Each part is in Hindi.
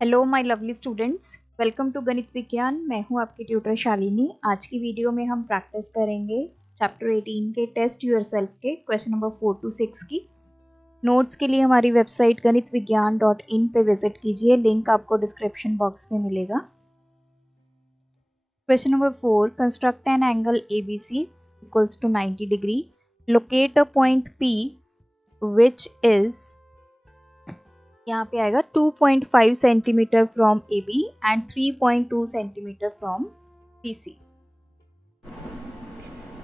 Hello my lovely students, welcome to गणित विज्ञान। मैं हूं आपकी ट्यूटर शालिनी। आज की वीडियो में हम प्रैक्टिस करेंगे चैप्टर 18 के टेस्ट योरसेल्फ के क्वेश्चन नंबर 4 to 6 की। नोट्स के लिए हमारी वेबसाइट ganitvigyaan.in पे विजिट कीजिए, लिंक आपको डिस्क्रिप्शन बॉक्स में मिलेगा। Question number 4, construct an angle ABC equals to 90 degree, locate a point P which is, यहाँ पे आएगा 2.5 centimetre from AB and 3.2 centimetre from BC।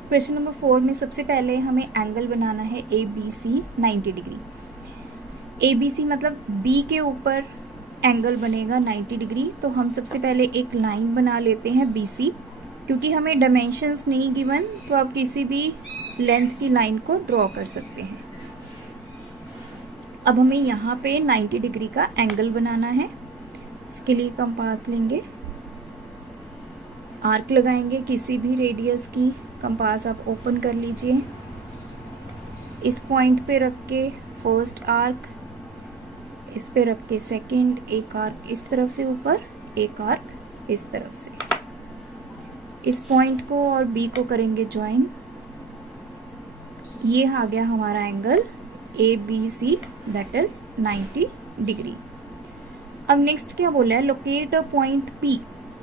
Question number 4 में सबसे पहले हमें एंगल बनाना है ABC 90 डिग्री। ABC मतलब B के ऊपर एंगल बनेगा 90 डिग्री। तो हम सबसे पहले एक लाइन बना लेते हैं BC, क्योंकि हमें डायमेंशंस नहीं गिवन, तो आप किसी भी लेंथ की लाइन को ड्रॉ कर सकते हैं। अब हमें यहाँ पे 90 डिग्री का एंगल बनाना है। इसके लिए कंपास लेंगे, आर्क लगाएंगे किसी भी रेडियस की। कंपास आप ओपन कर लीजिए, इस पॉइंट पे रख के फर्स्ट आर्क, इस पे रख के सेकंड, एक आर्क इस तरफ से ऊपर, एक आर्क इस तरफ से। इस पॉइंट को और बी को करेंगे ज्वाइन। ये आ गया हमारा angle ABC, that is 90 degree. अब नेक्स्ट क्या बोला है, लोकेट अ पॉइंट P।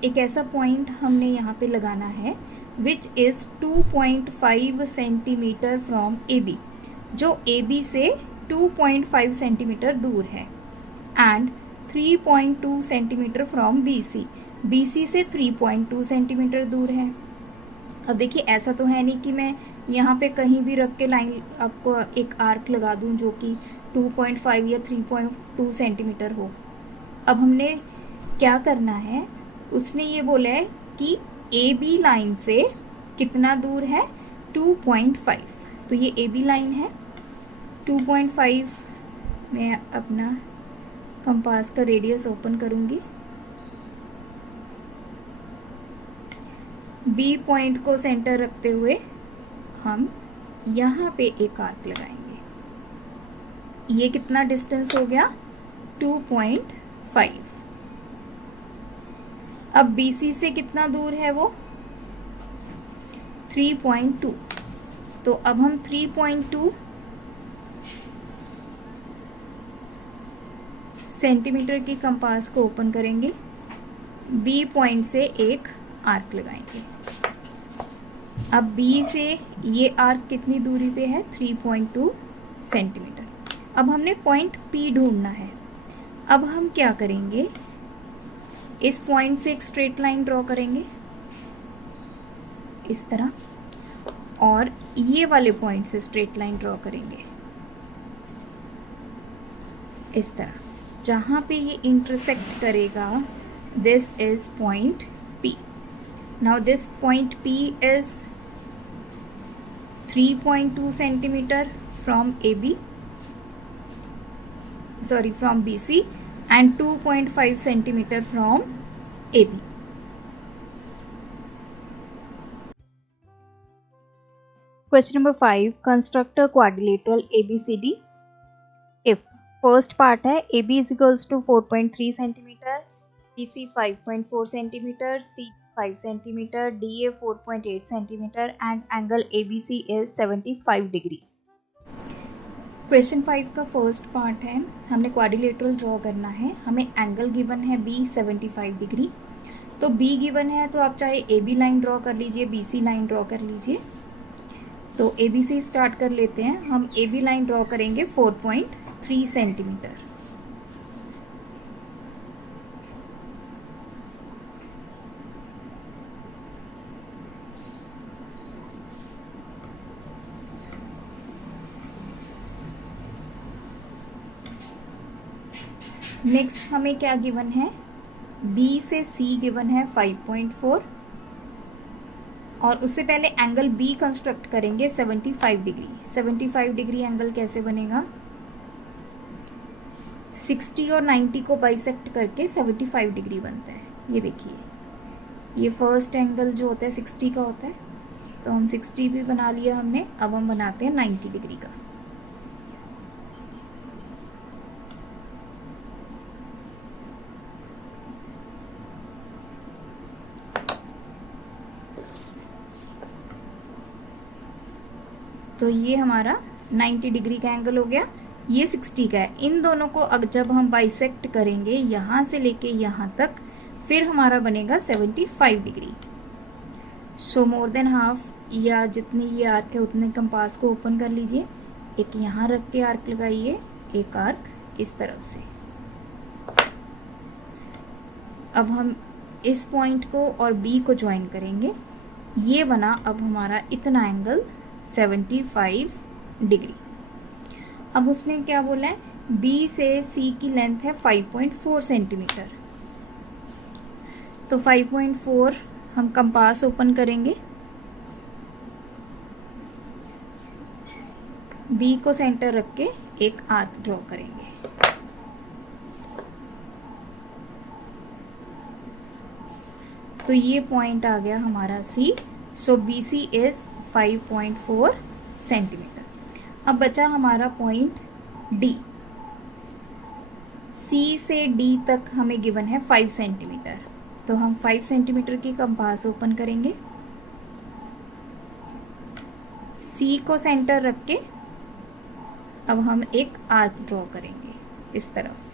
एक ऐसा पॉइंट हमने यहाँ पे लगाना है which is 2.5 centimetre from AB, जो AB से 2.5 सेंटीमीटर दूर है, and 3.2 centimetre from BC, BC से 3.2 सेंटीमीटर दूर है। अब देखिए, ऐसा तो है नहीं कि मैं यहाँ पे कहीं भी रख के लाइन आपको एक आर्क लगा दूँ जो कि 2.5 या 3.2 सेंटीमीटर हो। अब हमने क्या करना है, उसने ये बोला है कि AB लाइन से कितना दूर है, 2.5। तो ये AB लाइन है 2.5। मैं अपना कंपास का रेडियस ओपन करूँगी, B पॉइंट को सेंटर रखते हुए हम यहाँ पे एक आर्क लगाएंगे। ये कितना डिस्टेंस हो गया, 2.5। अब BC से कितना दूर है वो, 3.2। तो अब हम 3.2 सेंटीमीटर की कंपास को ओपन करेंगे, B पॉइंट से एक आर्क लगाएंगे। अब B से ये आर्क कितनी दूरी पे है, 3.2 सेंटीमीटर। अब हमने पॉइंट P ढूंढना है। अब हम क्या करेंगे, इस पॉइंट से एक स्ट्रेट लाइन ड्रॉ करेंगे इस तरह, और ये वाले पॉइंट से स्ट्रेट लाइन ड्रॉ करेंगे इस तरह। जहाँ पे ये इंटरसेक्ट करेगा, this is point P। Now this point P is 3.2 centimetre from BC and 2.5 centimetre from AB। Question number 5, construct a quadrilateral ABCD if. First part है AB is equals to 4.3 centimetre, BC 5.4 centimetre, C 5 centimetre, DA 4.8 centimetre and angle ABC is 75 degree. Question 5 का फर्स्ट पार्ट है, हमने क्वाड्रिलेटरल ड्रॉ करना है। हमें एंगल गिवन है B 75 डिग्री। तो B गिवन है तो आप चाहे AB लाइन ड्रॉ कर लीजिए, BC लाइन ड्रॉ कर लीजिए। तो ABC स्टार्ट कर लेते हैं। हम AB लाइन ड्रॉ करेंगे 4.3 सेंटीमीटर। नेक्स्ट हमें क्या गिवन है, B से C गिवन है 5.4, और उससे पहले एंगल B कंस्ट्रक्ट करेंगे 75 डिग्री। 75 डिग्री एंगल कैसे बनेगा, 60 और 90 को बाइसेक्ट करके 75 डिग्री बनता है। ये देखिए, ये फर्स्ट एंगल जो होता है 60 का होता है, तो हम 60 भी बना लिया हमने। अब हम बनाते हैं 90 डिग्री का। तो ये हमारा 90 डिग्री का एंगल हो गया, ये 60 का है। इन दोनों को जब हम बाइसेक्ट करेंगे यहाँ से लेके यहाँ तक, फिर हमारा बनेगा 75 डिग्री। सो मोर देन हाफ, या जितनी ये आर्क है उतने कंपास को ओपन कर लीजिए, एक यहाँ रख के आर्क लगाइए, एक आर्क इस तरफ से। अब हम इस पॉइंट को और बी को ज्वाइन करेंगे, ये बना अब हमारा इतना एंगल 75 डिग्री। अब उसने क्या बोला है, बी से सी की लेंथ है 5.4 सेंटीमीटर, तो 5.4 हम कंपास ओपन करेंगे, बी को सेंटर रख के एक आर्क ड्रॉ करेंगे। तो ये पॉइंट आ गया हमारा सी। सो बी सी इज 5.4 सेंटीमीटर। अब बचा हमारा पॉइंट डी। सी से डी तक हमें गिवन है 5 सेंटीमीटर, तो हम 5 सेंटीमीटर की कंपास ओपन करेंगे, सी को सेंटर रख के अब हम एक आर्क ड्रॉ करेंगे इस तरफ।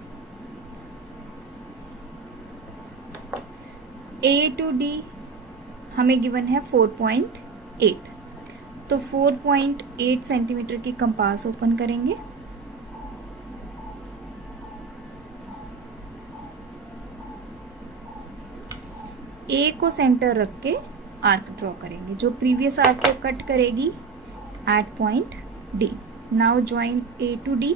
ए टू डी हमें गिवन है 4.8, तो 4.8 सेंटीमीटर की कंपास ओपन करेंगे, ए को सेंटर रख के आर्क ड्रॉ करेंगे, जो प्रीवियस आर्क को कट करेगी at point D. Now join A to D,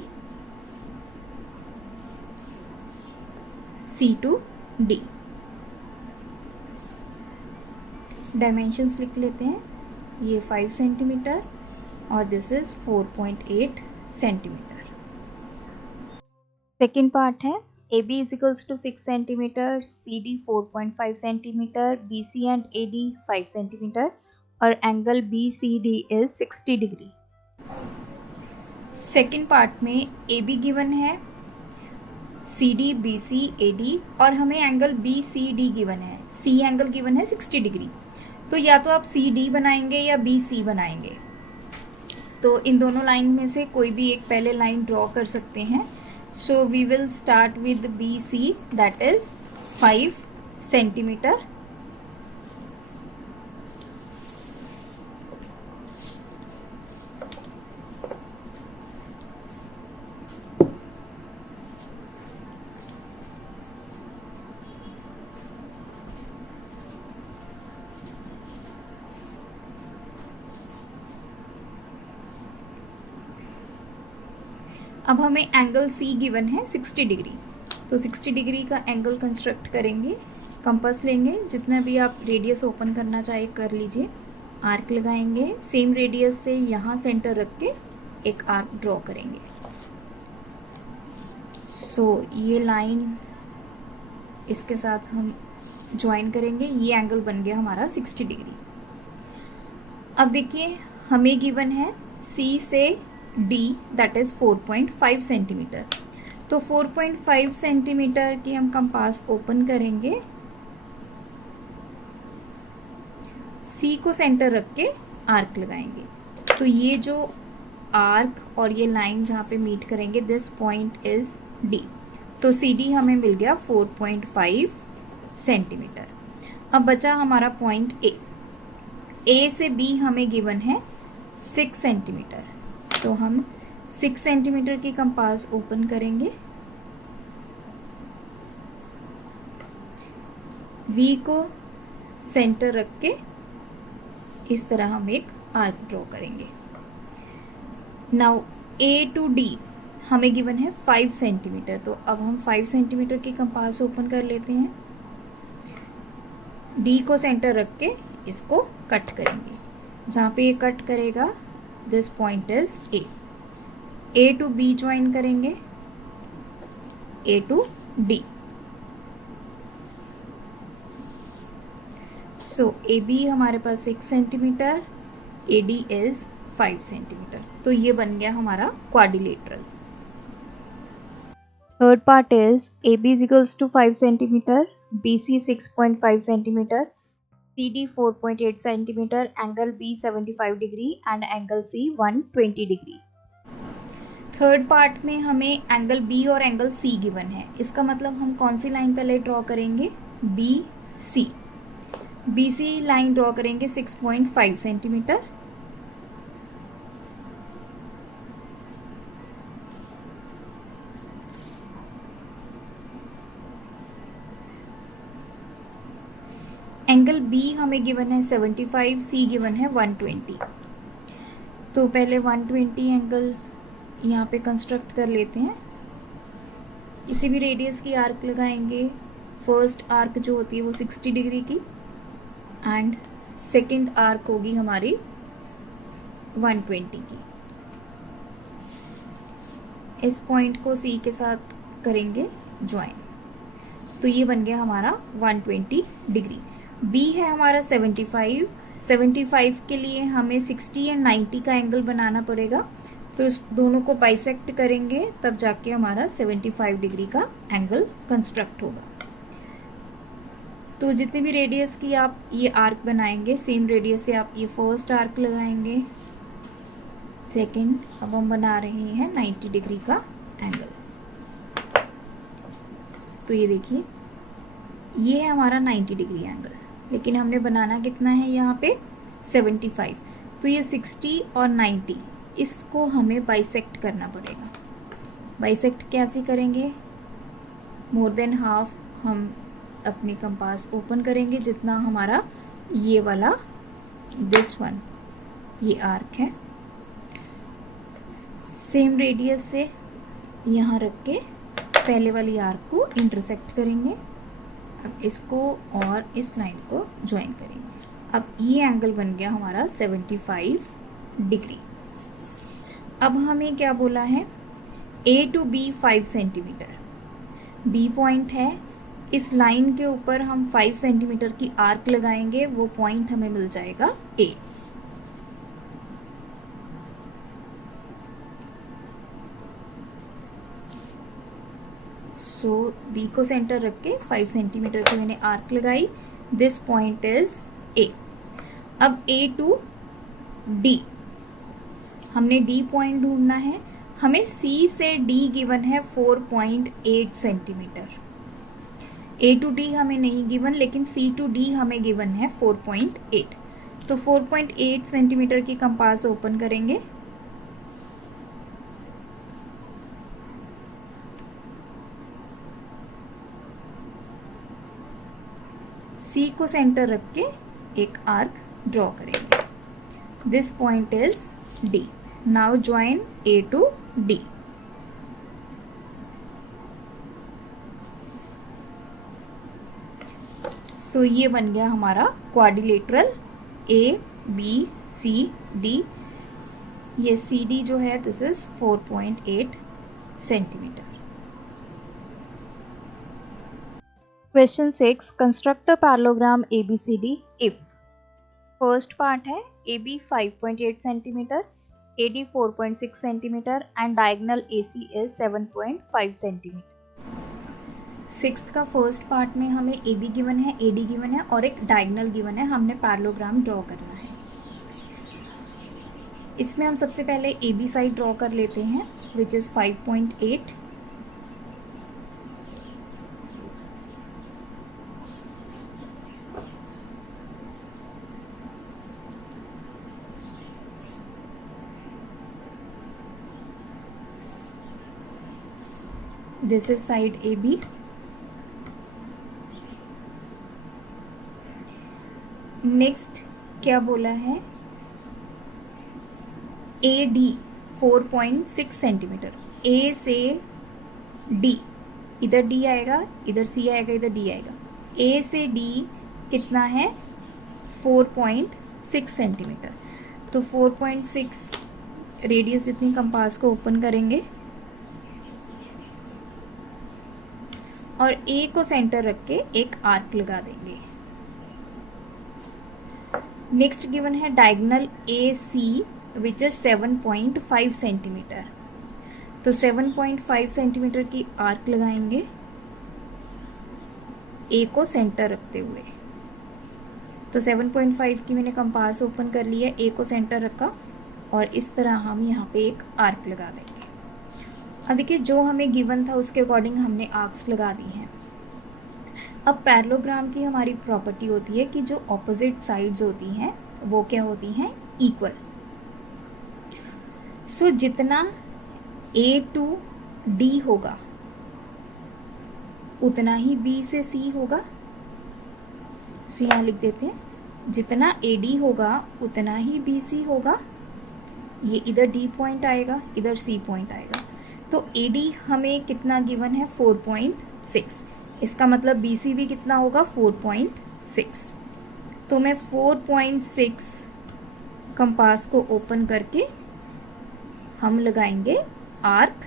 C to D. Dimensions लिख लेते हैं, ये 5 सेंटीमीटर और this is 4.8 centimetre. Second part है, A B is equals to 6 centimetre, C D 4.5 centimetre, B C and A D 5 centimetre और angle B C D is 60 degree. Second part में ए बी गिवन है, C D, B C, A D और हमें angle B C D given है, सी एंगल गिवन है 60 डिग्री। तो या तो आप सी डी बनाएंगे या बी सी बनाएंगे, तो इन दोनों लाइन में से कोई भी एक पहले लाइन ड्रॉ कर सकते हैं। So we will start with B C, that is 5 centimetre. अब हमें एंगल सी गिवन है 60 डिग्री, तो 60 डिग्री का एंगल कंस्ट्रक्ट करेंगे। कंपास लेंगे, जितना भी आप रेडियस ओपन करना चाहे कर लीजिए, आर्क लगाएंगे, सेम रेडियस से यहाँ सेंटर रख के एक आर्क ड्रॉ करेंगे। सो ये लाइन इसके साथ हम ज्वाइन करेंगे, ये एंगल बन गया हमारा 60 डिग्री। अब देखिए हमें गिवन है सी से डी दैट इज 4.5 सेंटीमीटर, तो 4.5 सेंटीमीटर की हम कंपास ओपन करेंगे, सी को सेंटर रख के आर्क लगाएंगे। तो ये जो आर्क और ये लाइन जहाँ पे मीट करेंगे, दिस पॉइंट इज डी, तो सी डी हमें मिल गया 4.5 सेंटीमीटर। अब बचा हमारा पॉइंट ए। ए से बी हमें गिवन है 6 सेंटीमीटर, तो हम 6 सेंटीमीटर की कंपास ओपन करेंगे, बी को सेंटर रख के इस तरह हम एक आर्क ड्रॉ करेंगे। नाउ ए टू डी हमें गिवन है 5 सेंटीमीटर, तो अब हम 5 सेंटीमीटर की कंपास ओपन कर लेते हैं, डी को सेंटर रख के इसको कट करेंगे, जहाँ पे ये कट करेगा this point is A. A to B join करेंगे, A to D. So A B हमारे पास 6 centimetre, A D is 5 centimetre, तो ये बन गया हमारा quadrilateral. Third part is A B is equals to 5 centimetre, B C 6.5 centimetre, CD 4.8 centimetre, angle B 75 degree and angle C 120 degree. Third part में हमें एंगल B और एंगल C गिवन है। इसका मतलब हम कौन सी लाइन पहले ड्रॉ करेंगे? BC। BC लाइन ड्रॉ करेंगे 6.5 सेंटीमीटर। एंगल B हमें गिवन है 75, C गिवन है 120। तो पहले 120 एंगल यहाँ पे कंस्ट्रक्ट कर लेते हैं। इसी भी रेडियस की आर्क लगाएंगे। फर्स्ट आर्क जो होती है वो 60 डिग्री की एंड सेकंड आर्क होगी हमारी 120 की। इस पॉइंट को C के साथ करेंगे ज्वाइन, तो ये बन गया हमारा 120 डिग्री। B है हमारा 75। 75 के लिए हमें 60 एंड 90 का एंगल बनाना पड़ेगा, फिर उस दोनों को बाइसेक्ट करेंगे, तब जाके हमारा 75 डिग्री का एंगल कंस्ट्रक्ट होगा। तो जितनी भी रेडियस की आप ये आर्क बनाएंगे, सेम रेडियस से आप ये फर्स्ट आर्क लगाएंगे, सेकंड। अब हम बना रहे हैं 90 डिग्री का एंगल। तो ये देखिए, ये है हमारा 90 डिग्री एंगल, लेकिन हमने बनाना कितना है यहाँ पे? 75। तो ये 60 और 90 इसको हमें बाइसेक्ट करना पड़ेगा। बाइसेक्ट कैसे करेंगे? मोर देन हाफ हम अपने कंपास ओपन करेंगे, जितना हमारा ये वाला दिस वन ये आर्क है, सेम रेडियस से यहाँ रख के पहले वाली आर्क को इंटरसेक्ट करेंगे। अब इसको और इस लाइन को ज्वाइन करेंगे। अब ये एंगल बन गया हमारा 75 डिग्री। अब हमें क्या बोला है? A to B 5 centimetre. B point है, इस लाइन के ऊपर हम 5 सेंटीमीटर की आर्क लगाएंगे, वो पॉइंट हमें मिल जाएगा A। सो B को सेंटर रख के 5 सेंटीमीटर की मैंने आर्क लगाई। This point is A। अब A to D, हमने D पॉइंट ढूंढना है। हमें C से D गिवन है 4.8 सेंटीमीटर। A to D हमें नहीं गिवन, लेकिन C to D हमें गिवन है 4.8। तो 4.8 सेंटीमीटर की कंपास ओपन करेंगे। C को सेंटर रख के एक आर्क ड्रॉ करेंगे। This point is D। Now join A to D। सो ये बन गया हमारा quadrilateral A B C D। ये CD जो है this is 4.8 centimetre. Question 6, construct a parallelogram ABCD if. First part है AB 5.8 centimetre, AD 4.6 centimetre and diagonal AC is 7.5 centimetre. Sixth का फर्स्ट पार्ट में हमें AB गिवन है, AD गिवन है और एक डायगोनल गिवन है। हमने पैरेललोग्राम ड्रॉ करना है। इसमें हम सबसे पहले AB साइड ड्रॉ कर लेते हैं, which is 5.8। This is side AB। Next क्या बोला है? AD 4.6 centimetre. A से D, इधर D आएगा, इधर C आएगा, इधर D आएगा। A से D कितना है? 4.6 सेंटीमीटर। तो 4.6 रेडियस जितनी कंपास को ओपन करेंगे और A को सेंटर रख के एक आर्क लगा देंगे। नेक्स्ट गिवन है diagonal AC which is 7.5 centimetre. तो 7.5 सेंटीमीटर की आर्क लगाएंगे A को सेंटर रखते हुए। तो 7.5 की मैंने कंपास ओपन कर लिया, ए को सेंटर रखा और इस तरह हम यहाँ पे एक आर्क लगा देंगे। अब देखिए जो हमें गिवन था उसके अकॉर्डिंग हमने आर्क्स लगा दी हैं। अब पैरेललोग्राम की हमारी प्रॉपर्टी होती है कि जो ऑपोजिट साइड्स होती हैं वो क्या होती हैं, इक्वल। सो जितना ए टू डी होगा उतना ही बी से सी होगा। सो यहाँ लिख देते हैं, जितना ए डी होगा उतना ही बी सी होगा। ये इधर डी पॉइंट आएगा, इधर सी पॉइंट आएगा। तो ए डी हमें कितना गिवन है, 4.6। इसका मतलब बी सी भी कितना होगा, 4.6। तो मैं 4.6 कंपास को ओपन करके हम लगाएंगे आर्क,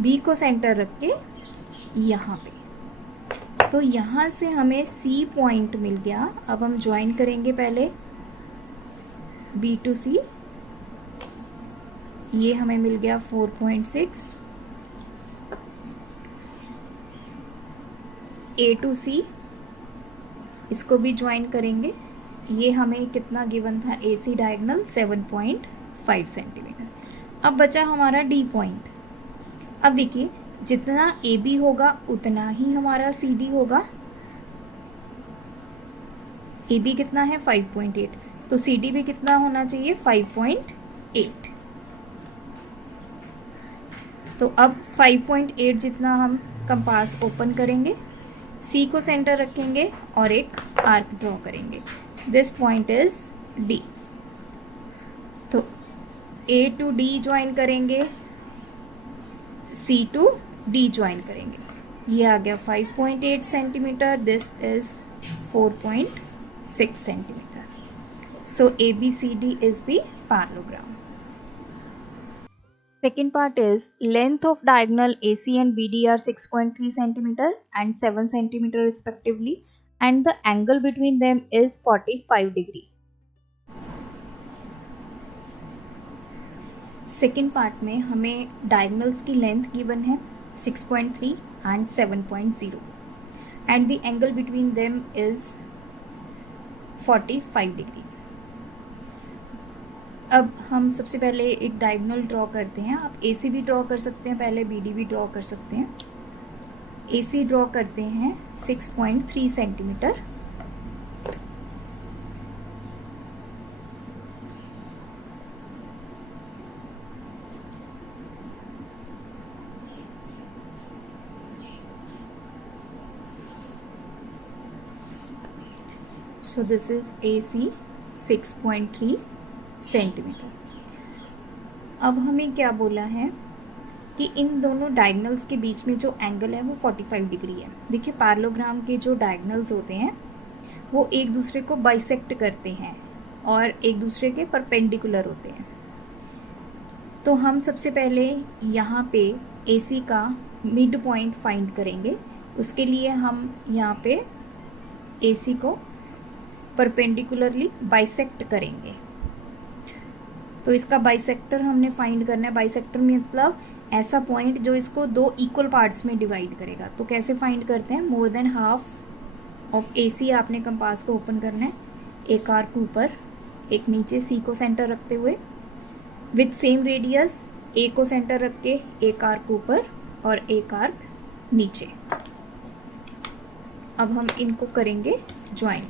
बी को सेंटर रख के यहाँ पे। तो यहाँ से हमें सी पॉइंट मिल गया। अब हम ज्वाइन करेंगे पहले बी टू सी, ये हमें मिल गया 4.6। ए टू सी, इसको भी ज्वाइन करेंगे, ये हमें कितना गिवन था, ए सी डायगनल 7.5 सेंटीमीटर। अब बचा हमारा डी पॉइंट। अब देखिए जितना ए बी होगा उतना ही हमारा सी डी होगा। ए बी कितना है, 5.8, तो सी डी भी कितना होना चाहिए, 5.8। तो अब 5.8 जितना हम कंपास ओपन करेंगे, सी को सेंटर रखेंगे और एक आर्क ड्रॉ करेंगे। This point is D. तो ए टू डी ज्वाइन करेंगे, सी टू डी ज्वाइन करेंगे। ये आ गया 5.8 centimetre, this is 4.6 centimetre. So A B C D is the parallelogram. Second part is length of diagonal AC and BD are 6.3 cm and 7 cm respectively, and the angle between them is 45 degree. Second part में हमें diagonals की length given है 6.3 and 7.0 and the angle between them is 45 degree. अब हम सबसे पहले एक डायगोनल ड्रॉ करते हैं। आप AC भी ड्रॉ कर सकते हैं, पहले BD भी ड्रॉ कर सकते हैं। AC ड्रॉ करते हैं 6.3 centimetre. So this is AC 6.3 centimetre. अब हमें क्या बोला है कि इन दोनों डायगोनल्स के बीच में जो एंगल है वो 45 डिग्री है। देखिए पैरेललोग्राम के जो डायगोनल्स होते हैं वो एक दूसरे को बाइसेक्ट करते हैं और एक दूसरे के परपेंडिकुलर होते हैं। तो हम सबसे पहले यहाँ पे AC का मिड पॉइंट फाइंड करेंगे। उसके लिए हम यहाँ पे AC को परपेंडिकुलरली बाइसेक्ट करेंगे। तो इसका बाइसेक्टर हमने फाइंड करना है। बाइसेक्टर मतलब ऐसा पॉइंट जो इसको दो इक्वल पार्ट्स में डिवाइड करेगा। तो कैसे फाइंड करते हैं, more than half of AC आपने कंपास को ओपन करना है, एक आर्क ऊपर एक नीचे, C को सेंटर रखते हुए, विथ सेम रेडियस A को सेंटर रख के एक आर्क ऊपर और एक आर्क नीचे। अब हम इनको करेंगे join.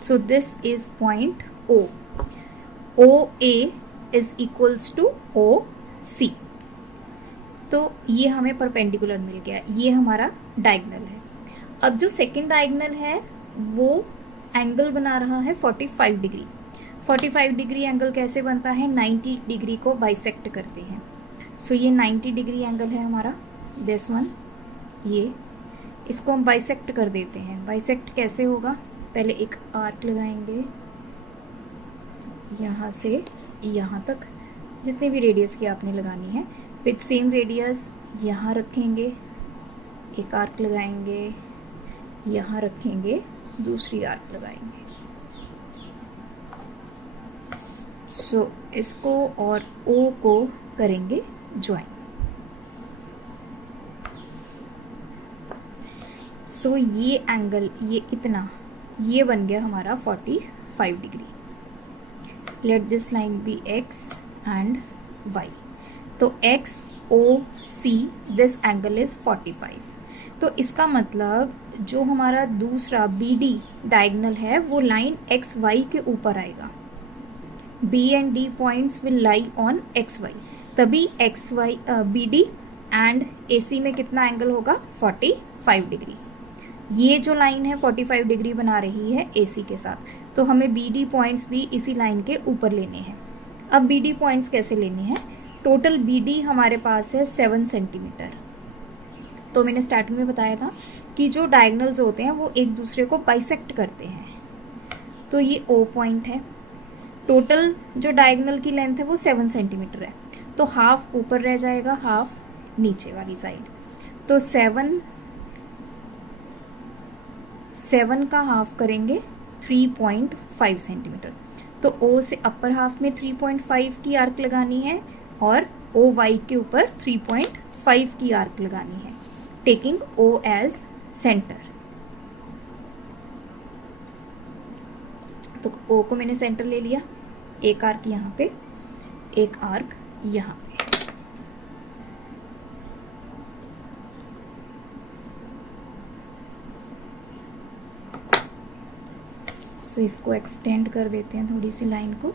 So this is point O. OA is equals to OC. तो ये हमें परपेंडिकुलर मिल गया, ये हमारा डायगोनल है। अब जो सेकंड डायगोनल है वो एंगल बना रहा है 45 डिग्री। 45 डिग्री एंगल कैसे बनता है, 90 डिग्री को बाइसेक्ट करते हैं। सो ये 90 डिग्री एंगल है हमारा, दिस वन। ये इसको हम बाइसेक्ट कर देते हैं। बाइसेक्ट कैसे होगा, पहले एक आर्क लगाएंगे यहाँ से यहाँ तक, जितनी भी रेडियस की आपने लगानी है, विथ सेम रेडियस यहाँ रखेंगे, एक आर्क लगाएंगे, यहाँ रखेंगे, दूसरी आर्क लगाएंगे। सो इसको और O को करेंगे ज्वाइन। सो ये एंगल, ये इतना, ये बन गया हमारा 45 degree. Let this line B X and Y. तो X O C this angle is 45। तो इसका मतलब जो हमारा दूसरा बी डी डायगनल है वो लाइन एक्स वाई के ऊपर आएगा। B and D points will lie on X Y, तभी X Y B D and A C में कितना एंगल होगा 45 डिग्री। ये जो लाइन है 45 डिग्री बना रही है ए सी के साथ, तो हमें बी डी पॉइंट्स भी इसी लाइन के ऊपर लेने हैं। अब बी डी पॉइंट्स कैसे लेने हैं? टोटल बी डी हमारे पास है 7 सेंटीमीटर। तो मैंने स्टार्टिंग में बताया था कि जो डायगनल्स होते हैं वो एक दूसरे को बाइसेक्ट करते हैं। तो ये ओ पॉइंट है, टोटल जो डायगनल की लेंथ है वो 7 सेंटीमीटर है, तो हाफ ऊपर रह जाएगा, हाफ नीचे वाली साइड। तो 7 का हाफ करेंगे 3.5 सेंटीमीटर। तो ओ से अपर हाफ में 3.5 की आर्क लगानी है और ओ वाई के ऊपर 3.5 की आर्क लगानी है, टेकिंग ओ एज सेंटर। तो ओ को मैंने सेंटर ले लिया, एक आर्क यहाँ पे, एक आर्क यहाँ पे। सो इसको एक्सटेंड कर देते हैं थोड़ी सी लाइन को।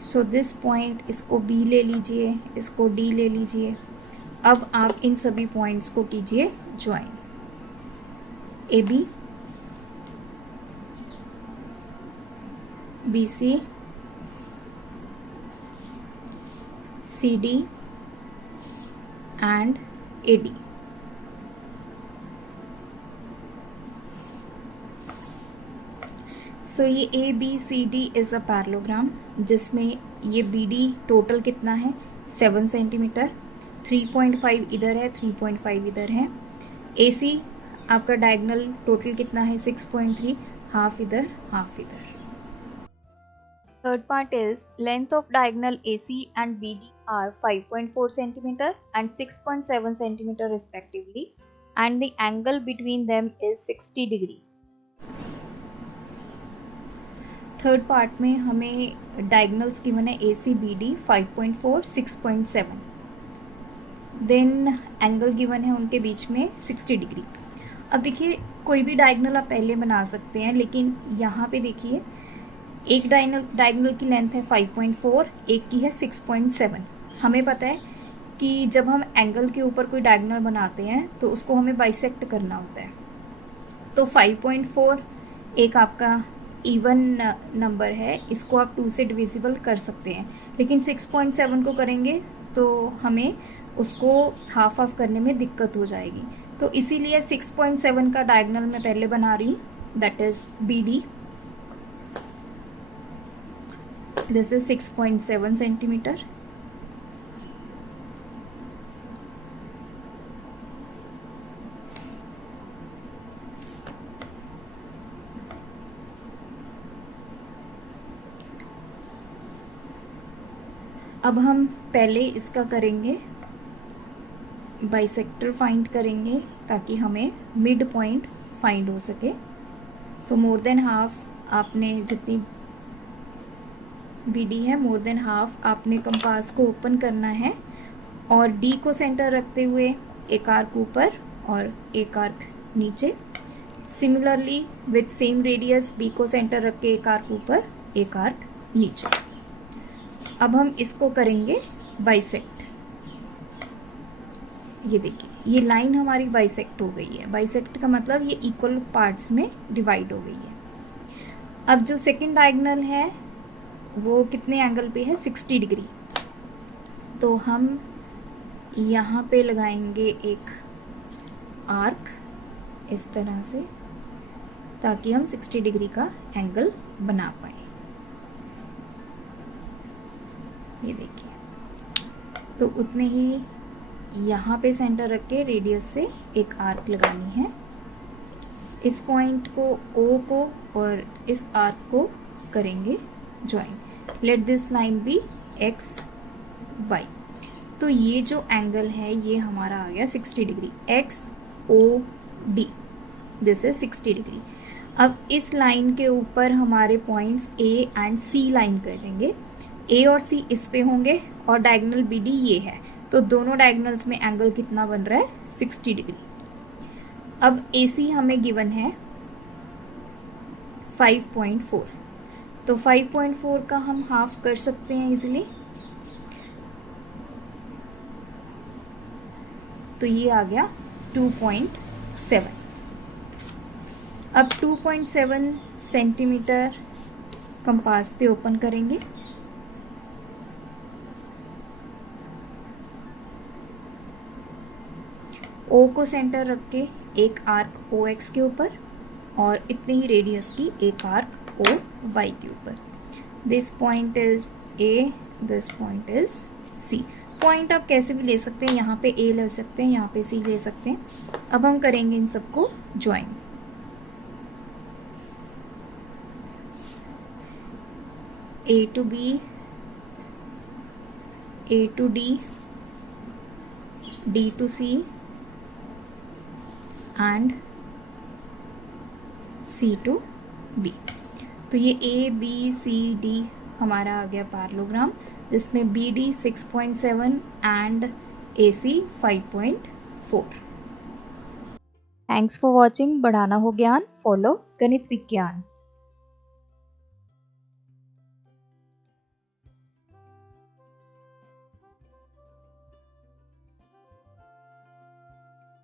सो दिस पॉइंट, इसको बी ले लीजिए, इसको डी ले लीजिए। अब आप इन सभी पॉइंट्स को कीजिए join. A B, B C, C D and A D. So ये A B C D is a parallelogram, जिसमें ये बी डी टोटल कितना है 7 सेंटीमीटर, 3.5 इधर है, 3.5 इधर है। ए सी आपका डायगनल टोटल कितना है 6.3, हाफ इधर, हाफ इधर। Third part is length of diagonal A C and B D are 5.4 centimetre and 6.7 centimetre respectively, and the angle between them is 60 degree. Third part में हमें डायगनल्स गिवन है A C B D 5.4, 6.7, then angle given है उनके बीच में 60 डिग्री। अब देखिए कोई भी डायगनल आप पहले बना सकते हैं, लेकिन यहाँ पे देखिए एक डायगनल की लेंथ है 5.4, एक की है 6.7। हमें पता है कि जब हम एंगल के ऊपर कोई डायगनल बनाते हैं तो उसको हमें बाइसेक्ट करना होता है। तो 5.4 एक आपका इवन नंबर है, इसको आप 2 से डिविजिबल कर सकते हैं, लेकिन 6.7 को करेंगे तो हमें उसको हाफ ऑफ करने में दिक्कत हो जाएगी। तो इसीलिए 6.7 का डायगनल मैं पहले बना रही हूँ, that is B D. This is 6.7 centimetre. अब हम पहले इसका करेंगे बाइसेक्टर फाइंड करेंगे ताकि हमें मिड पॉइंट फाइंड हो सके। तो मोर देन हाफ आपने जितनी बी डी है, मोर देन हाफ आपने कंपास को ओपन करना है और डी को सेंटर रखते हुए एक आर्क ऊपर और एक आर्क नीचे। Similarly with same radius B को सेंटर रख के एक आर्क ऊपर, एक आर्क नीचे। अब हम इसको करेंगे बाइसेक्ट। ये देखिए ये लाइन हमारी बाइसेक्ट हो गई है। बाइसेक्ट का मतलब ये इक्वल पार्ट्स में डिवाइड हो गई है। अब जो सेकंड डायगोनल है वो कितने एंगल पे है 60 डिग्री। तो हम यहाँ पे लगाएंगे एक आर्क इस तरह से ताकि हम 60 डिग्री का एंगल बना पाए। ये देखिए, तो उतने ही यहाँ पे सेंटर रख के रेडियस से एक आर्क लगानी है। इस पॉइंट को ओ को और इस आर्क को करेंगे join. Let this line B X Y. तो ये जो एंगल है ये हमारा आ गया 60 degree, XOD, this is 60 degree. अब इस लाइन के ऊपर हमारे points A and C line करेंगे, A और C इस पे होंगे और डायगोनल BD ये है, तो दोनों डायगोनल्स में एंगल कितना बन रहा है, 60 डिग्री। अब AC हमें गिवन है 5.4, तो 5.4 का हम हाफ कर सकते हैं इजीली, तो ये आ गया 2.7। अब 2.7 सेंटीमीटर कंपास पे ओपन करेंगे, O को सेंटर रख के एक आर्क OX के ऊपर और इतनी ही रेडियस की एक आर्क OY के ऊपर। This point is A, this point is C। Point आप कैसे भी ले सकते हैं, यहाँ पे A ले सकते हैं, यहाँ पे C ले सकते हैं। अब हम करेंगे इन सबको join. A to B, A to D, D to C and C to B। तो ये ABCD हमारा आ गया पैरेललोग्राम, जिसमें BD 6.7 and AC 5.4। Thanks for watching. बढ़ाना हो ज्ञान, फॉलो गणित विज्ञान।